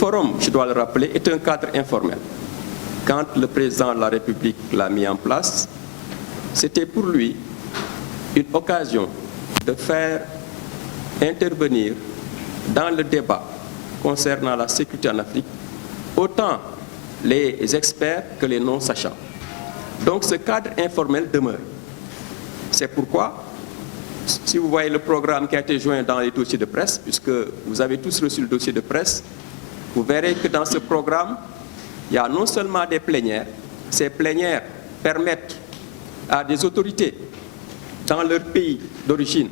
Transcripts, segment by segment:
forum, je dois le rappeler, est un cadre informel. Quand le président de la République l'a mis en place, c'était pour lui une occasion de faire intervenir dans le débat concernant la sécurité en Afrique autant les experts que les non-sachants. Donc ce cadre informel demeure. C'est pourquoi, si vous voyez le programme qui a été joint dans les dossiers de presse, puisque vous avez tous reçu le dossier de presse, vous verrez que dans ce programme, il y a non seulement des plénières, ces plénières permettent à des autorités dans leur pays d'origine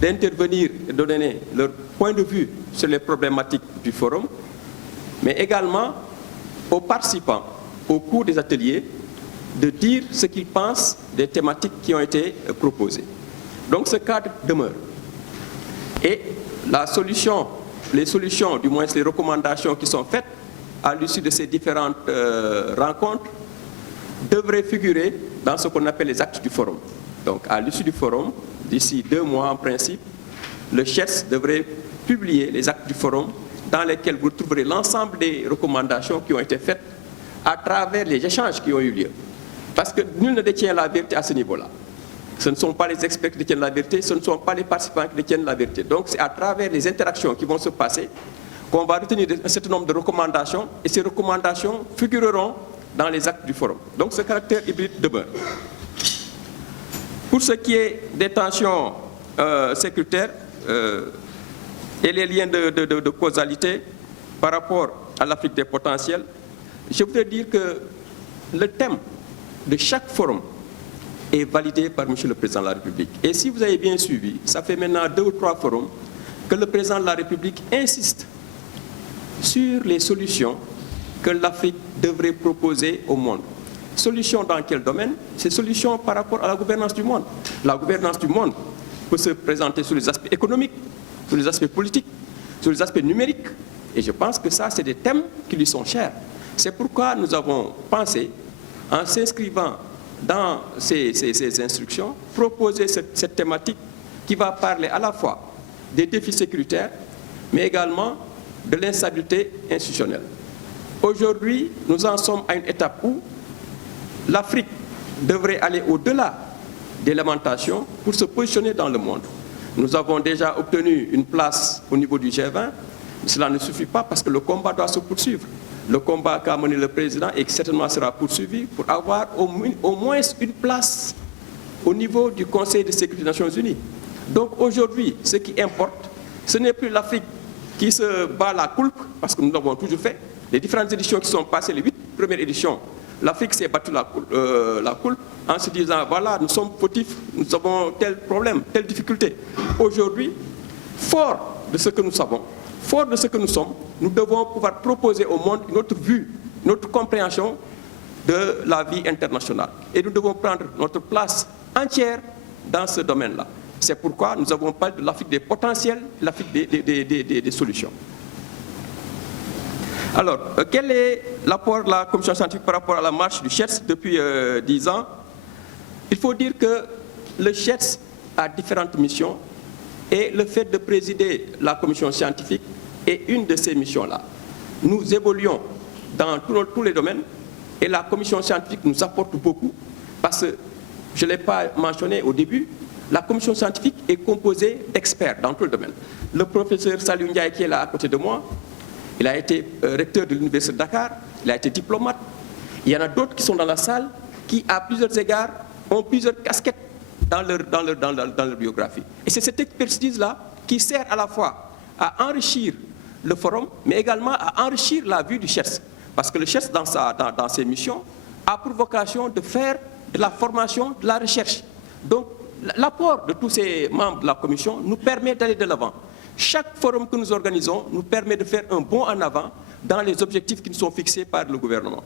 d'intervenir et de donner leur point de vue sur les problématiques du forum, mais également aux participants au cours des ateliers de dire ce qu'ils pensent des thématiques qui ont été proposées. Donc ce cadre demeure. Et les solutions, du moins les recommandations qui sont faites à l'issue de ces différentes rencontres, devraient figurer dans ce qu'on appelle les actes du forum. Donc à l'issue du forum, d'ici 2 mois en principe, le CHEDS devrait publier les actes du forum dans lesquels vous trouverez l'ensemble des recommandations qui ont été faites à travers les échanges qui ont eu lieu. Parce que nul ne détient la vérité à ce niveau-là. Ce ne sont pas les experts qui détiennent la vérité, ce ne sont pas les participants qui détiennent la vérité. Donc c'est à travers les interactions qui vont se passer qu'on va retenir un certain nombre de recommandations et ces recommandations figureront dans les actes du forum. Donc ce caractère hybride demeure. Pour ce qui est des tensions sécuritaires et les liens de causalité par rapport à l'Afrique des potentiels, je voudrais dire que le thème de chaque forum est validé par M. le Président de la République. Et si vous avez bien suivi, ça fait maintenant 2 ou 3 forums que le Président de la République insiste sur les solutions que l'Afrique devrait proposer au monde. Solutions dans quel domaine? Ces solutions par rapport à la gouvernance du monde. La gouvernance du monde peut se présenter sur les aspects économiques, sur les aspects politiques, sur les aspects numériques. Et je pense que ça, c'est des thèmes qui lui sont chers. C'est pourquoi nous avons pensé, en s'inscrivant dans ces instructions, proposer cette thématique qui va parler à la fois des défis sécuritaires, mais également de l'instabilité institutionnelle. Aujourd'hui, nous en sommes à une étape où l'Afrique devrait aller au-delà des lamentations pour se positionner dans le monde. Nous avons déjà obtenu une place au niveau du G20. Cela ne suffit pas parce que le combat doit se poursuivre. Le combat qu'a mené le président et qui certainement sera poursuivi pour avoir au moins une place au niveau du Conseil de sécurité des Nations Unies. Donc aujourd'hui, ce qui importe, ce n'est plus l'Afrique qui se bat la coulpe, parce que nous l'avons toujours fait. Les différentes éditions qui sont passées, les 8 premières éditions, l'Afrique s'est battue la coulpe en se disant, voilà, nous sommes fautifs, nous avons tel problème, telle difficulté. Aujourd'hui, fort de ce que nous savons, fort de ce que nous sommes, nous devons pouvoir proposer au monde notre vue, notre compréhension de la vie internationale. Et nous devons prendre notre place entière dans ce domaine-là. C'est pourquoi nous avons parlé de l'Afrique des potentiels, l'Afrique des solutions. Alors, quel est l'apport de la Commission scientifique par rapport à la marche du CHEDS depuis 10 ans? Il faut dire que le CHEDS a différentes missions et le fait de présider la Commission scientifique est une de ces missions-là. Nous évoluons dans tous les domaines et la Commission scientifique nous apporte beaucoup parce que, je ne l'ai pas mentionné au début, la Commission scientifique est composée d'experts dans tout le domaine. Le professeur Saliou Ndiaye qui est là à côté de moi, il a été recteur de l'Université de Dakar, il a été diplomate. Il y en a d'autres qui sont dans la salle qui, à plusieurs égards, ont plusieurs casquettes dans leur biographie. Et c'est cette expertise-là qui sert à la fois à enrichir le forum, mais également à enrichir la vue du CHEDS. Parce que le CHEDS, dans ses missions, a pour vocation de faire de la formation, de la recherche. Donc, l'apport de tous ces membres de la Commission nous permet d'aller de l'avant. Chaque forum que nous organisons nous permet de faire un bond en avant dans les objectifs qui nous sont fixés par le gouvernement.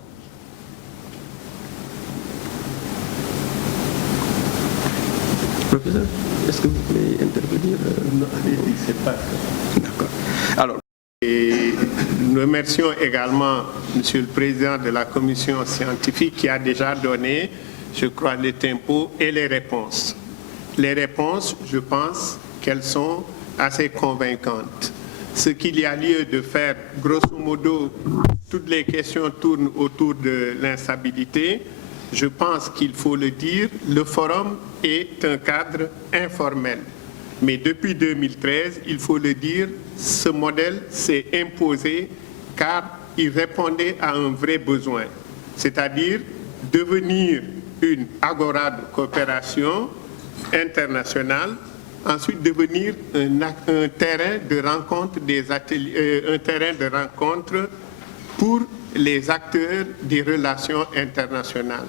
Professeur, est-ce que vous voulez intervenir? Non, allez-y, c'est pas. D'accord. Alors, et nous remercions également M. le Président de la Commission scientifique qui a déjà donné, je crois, les tempos et les réponses. Les réponses, je pense qu'elles sont assez convaincantes. ce qu'il y a lieu de faire, grosso modo, toutes les questions tournent autour de l'instabilité. Je pense qu'il faut le dire, le forum est un cadre informel. Mais depuis 2013, il faut le dire, ce modèle s'est imposé car il répondait à un vrai besoin, c'est-à-dire devenir une agora de coopération internationale, ensuite devenir un terrain de rencontre un terrain de rencontre pour les acteurs des relations internationales.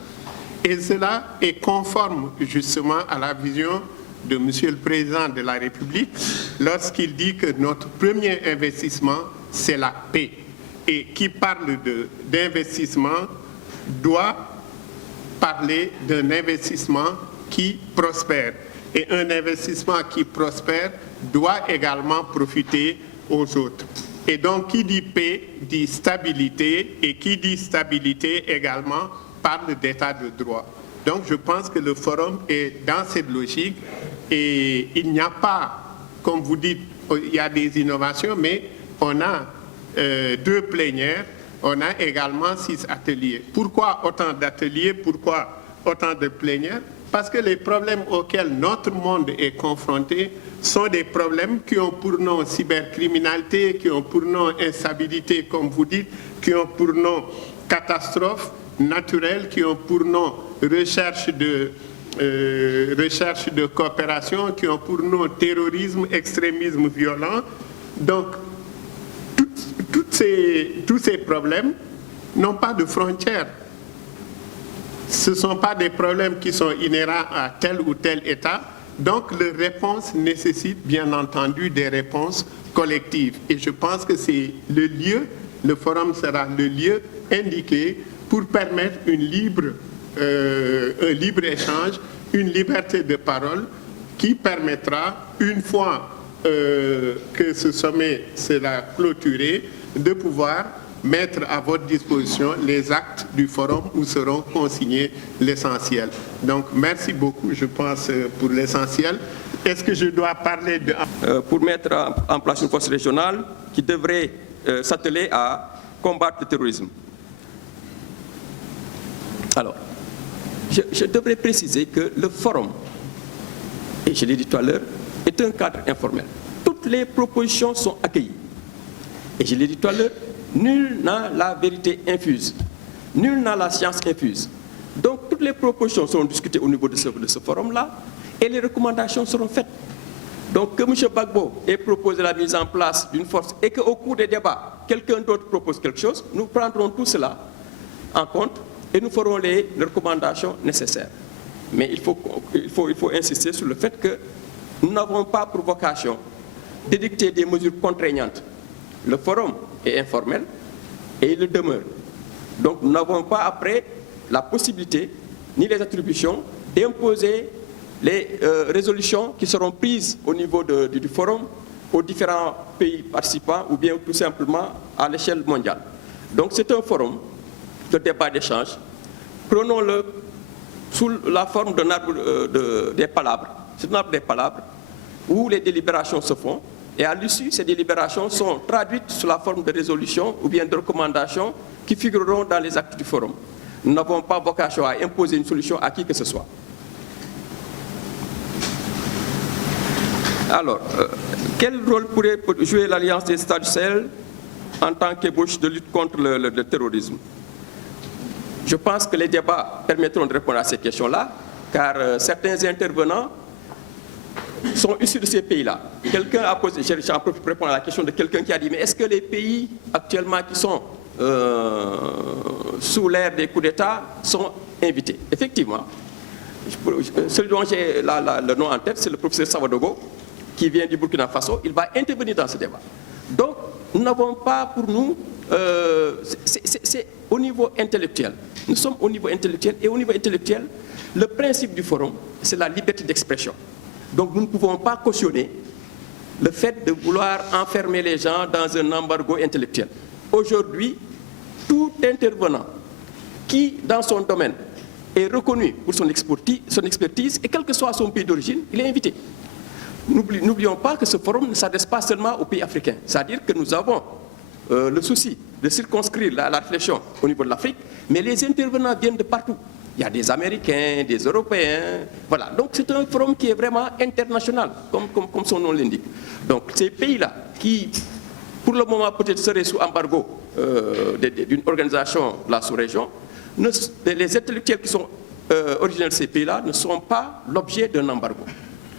Et cela est conforme justement à la vision de Monsieur le Président de la République lorsqu'il dit que notre premier investissement, c'est la paix. Et qui parle d'investissement doit parler d'un investissement qui prospère. Et un investissement qui prospère doit également profiter aux autres. Et donc, qui dit paix, dit stabilité, et qui dit stabilité également parle d'état de droit. Donc, je pense que le forum est dans cette logique, et il n'y a pas, comme vous dites, il y a des innovations, mais on a 2 plénières, on a également 6 ateliers. Pourquoi autant d'ateliers? Pourquoi autant de plénières? Parce que les problèmes auxquels notre monde est confronté sont des problèmes qui ont pour nom cybercriminalité, qui ont pour nom instabilité, comme vous dites, qui ont pour nom catastrophes naturelles, qui ont pour nom recherche de coopération, qui ont pour nom terrorisme, extrémisme violent. Donc, tous ces problèmes n'ont pas de frontières. Ce ne sont pas des problèmes qui sont inhérents à tel ou tel État. Donc, les réponses nécessitent bien entendu des réponses collectives. Et je pense que c'est le lieu, le forum sera le lieu indiqué pour permettre un libre échange, une liberté de parole qui permettra, une fois que ce sommet sera clôturé, de pouvoir mettre à votre disposition les actes du forum où seront consignés l'essentiel. Donc, merci beaucoup, je pense, pour l'essentiel. Est-ce que je dois parler de... Pour mettre en place une force régionale qui devrait s'atteler à combattre le terrorisme. Alors, je devrais préciser que le forum, et je l'ai dit tout à l'heure, est un cadre informel. Toutes les propositions sont accueillies. Et je l'ai dit tout à l'heure, nul n'a la vérité infuse. Nul n'a la science infuse. Donc, toutes les propositions seront discutées au niveau de ce forum-là et les recommandations seront faites. Donc, que M. Gbagbo ait proposé la mise en place d'une force et qu'au cours des débats, quelqu'un d'autre propose quelque chose, nous prendrons tout cela en compte et nous ferons les recommandations nécessaires. Mais il faut insister sur le fait que nous n'avons pas pour vocation d'édicter des mesures contraignantes. Le forum est informel et il le demeure. Donc nous n'avons pas après la possibilité ni les attributions d'imposer les résolutions qui seront prises au niveau du forum aux différents pays participants ou bien tout simplement à l'échelle mondiale. Donc c'est un forum de débat d'échange. Prenons-le sous la forme d'un arbre des palabres. C'est un arbre des palabres où les délibérations se font. Et à l'issue, ces délibérations sont traduites sous la forme de résolutions ou bien de recommandations qui figureront dans les actes du forum. Nous n'avons pas vocation à imposer une solution à qui que ce soit. Alors, quel rôle pourrait jouer l'Alliance des États du Sahel en tant qu'ébauche de lutte contre le terrorisme? Je pense que les débats permettront de répondre à ces questions-là, car certains intervenants sont issus de ces pays-là. Quelqu'un a posé, j'en profite pour répondre à la question de quelqu'un qui a dit, mais est-ce que les pays actuellement qui sont sous l'ère des coups d'État sont invités? Effectivement. Celui dont j'ai le nom en tête, c'est le professeur Savadogo, qui vient du Burkina Faso. Il va intervenir dans ce débat. Donc, nous n'avons pas pour nous... c'est au niveau intellectuel. Nous sommes au niveau intellectuel, et au niveau intellectuel, le principe du forum, c'est la liberté d'expression. Donc nous ne pouvons pas cautionner le fait de vouloir enfermer les gens dans un embargo intellectuel. Aujourd'hui, tout intervenant qui, dans son domaine, est reconnu pour son expertise, et quel que soit son pays d'origine, il est invité. n'oublions pas que ce forum ne s'adresse pas seulement aux pays africains. C'est-à-dire que nous avons le souci de circonscrire la réflexion au niveau de l'Afrique, mais les intervenants viennent de partout. Il y a des Américains, des Européens, voilà. Donc c'est un forum qui est vraiment international, comme son nom l'indique. Donc ces pays-là, qui pour le moment peut-être seraient sous embargo d'une organisation de la sous-région, les intellectuels qui sont originaires de ces pays-là ne seront pas l'objet d'un embargo.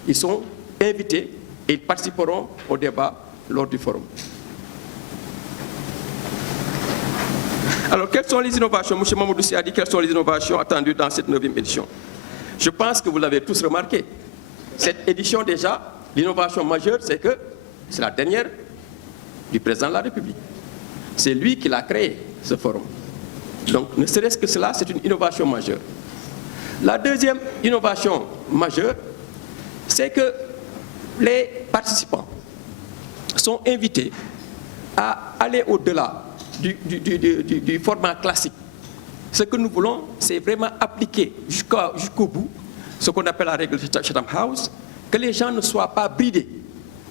Ils sont invités et ils participeront au débat lors du forum. Alors, quelles sont les innovations? M. Mamadou Sy a dit quelles sont les innovations attendues dans cette 9e édition. Je pense que vous l'avez tous remarqué. Cette édition déjà, l'innovation majeure, c'est que c'est la dernière du président de la République. C'est lui qui l'a créé, ce forum. Donc, ne serait-ce que cela, c'est une innovation majeure. La deuxième innovation majeure, c'est que les participants sont invités à aller au-delà du format classique. Ce que nous voulons, c'est vraiment appliquer jusqu'au bout ce qu'on appelle la règle de Chatham House, que les gens ne soient pas bridés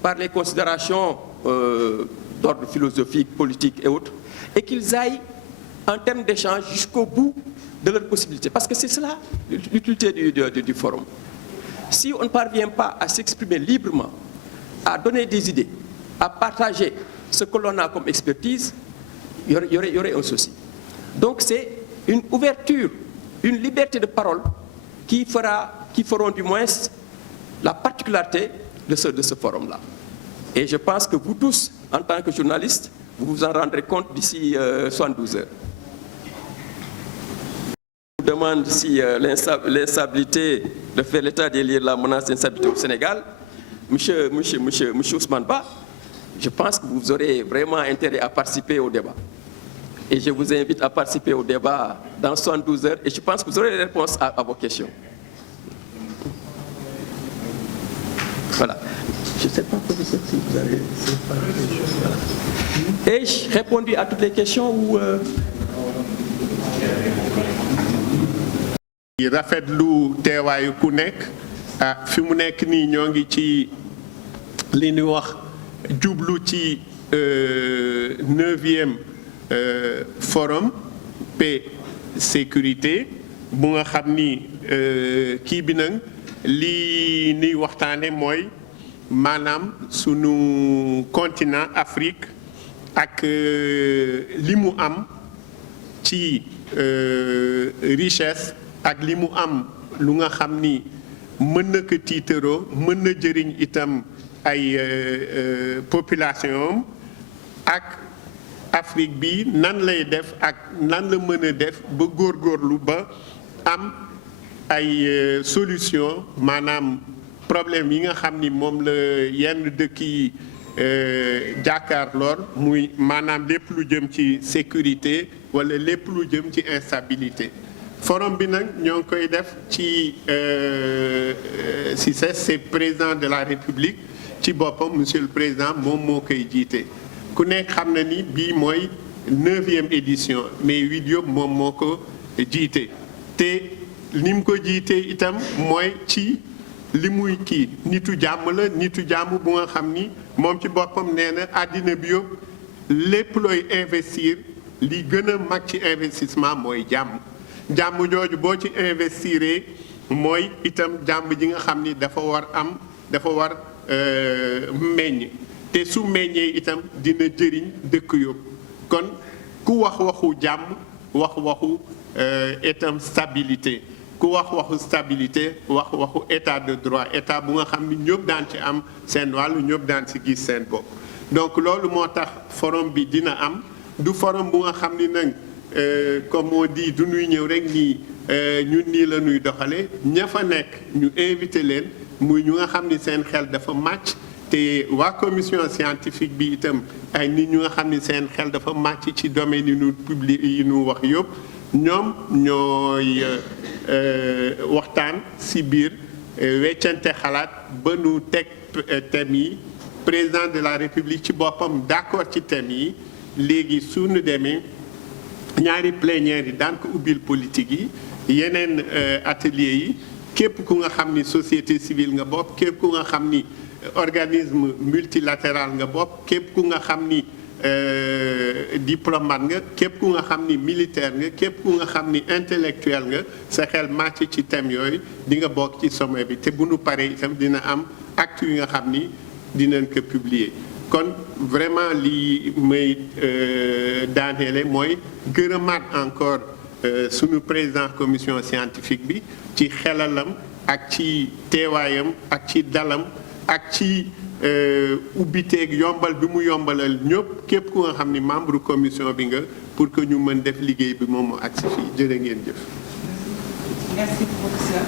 par les considérations d'ordre philosophique, politique et autres, et qu'ils aillent en termes d'échange jusqu'au bout de leurs possibilités. Parce que c'est cela l'utilité du forum. Si on ne parvient pas à s'exprimer librement, à donner des idées, à partager ce que l'on a comme expertise, il y aurait un souci. Donc c'est une ouverture, une liberté de parole qui feront du moins la particularité de ce forum-là. Et je pense que vous tous, en tant que journalistes, vous vous en rendrez compte d'ici 72 heures. Je vous demande si l'instabilité de faire l'état des lieux de la menace d'instabilité au Sénégal, Monsieur Ousmane Ba, je pense que vous aurez vraiment intérêt à participer au débat. Et je vous invite à participer au débat dans 72 heures et je pense que vous aurez les réponses à vos questions. Voilà. Je ne sais pas, professeur, si vous avez... Voilà. Ai-je répondu à toutes les questions ou... rafetlu teewaayu ku nekk fi mu nekk nii ñoo ngi ci li ñu wax jublu ci 9e forum paix sécurité bu nga xam ni kii bi nag li ñuy waxtaane mooy maanaam sunu continent Afrique ak li mu am ci richesse ak li mu am lu nga xam ni mën na ko tiitaroo mën na jëriñ itam ay population ak Afrique bi nan lay def ak nan la mën a def ba góorgóorlu ba am ay solution maanaam problème yi nga xam ni moom la yenn dëkk yi jàkkaarloor muy maanaam lépp lu jëm ci sécurité wala lépp lu jëm ci instabilité forum bi nag ñoo ngi koy def ci si c'est président de la République ci boppam monsieur le président moom moo koy jiite ku nekk xam na ni bii mooy 9e édition mais Widiop moom moo ko jiite te ni mu ko jiite itam mooy ci li muy kii nitu jàmm la nitu jàmm bu nga xam ni moom ci boppam nee na àddina bi yëpp lépp looy investir li gën a mag ci investissement mooy jàmm jàmm jooju boo ci investiree mooy itam jàmm ji nga xam ni dafa war am dafa war meññ te su meññee itam dina jëriñ dëkk yëpp kon ku wax waxu jàmm wax waxu itam stabilité ku wax waxu stabilité wax waxu état de droit état bu nga xam ni ñëpp daan ci am seen wàllu ñëpp daan ci gis seen bopp donc loolu moo tax forum bi dina am du forum bu nga xam ni nag comme on dit du ñuy ñëw rek nii ñun nii la ñuy doxale ña fa nekk ñu invité leen muy ñu nga xam ni seen xel dafa màcc te waa commission scientifique bi itam ay nit ñu nga xam ni seen xel dafa màcc ci domaine yi ñu public yi ñu wax yëpp ñoom ñooy waxtaan ci biir weccante xalaat ba nu teg thèmes yi président de la République ci boppam d'accord ci thèmes yi léegi suñu demee ñaari plénière yi daan ko ubbil politique yi yeneen atelier yi képp ku nga xam ni société civile nga bopp képp ku nga xam ni organisme multilatéral nga bokk képp ku nga xam ni diplomate nga képp ku nga xam ni militaire nga képp ku nga xam ni intellectuel nga sa xel màcc ci thème yooyu di nga bokk ci sommet bi te bu nu paree itam dina am acte yu nga xam ni dinañ ko publier. kon vraiment li may daaneele mooy gërëmaat encore sunu président commission scientifique bi ci xelalam ak ci teewaayam ak ci dalam ak ci ubbiteeg yombal bi mu yombalal ñëpp képp ku nga xam ni membre commission bi nga pour que ñu mën def liggéey bi moom mu agsi fii jërë ngeen jëf. Merci professeur.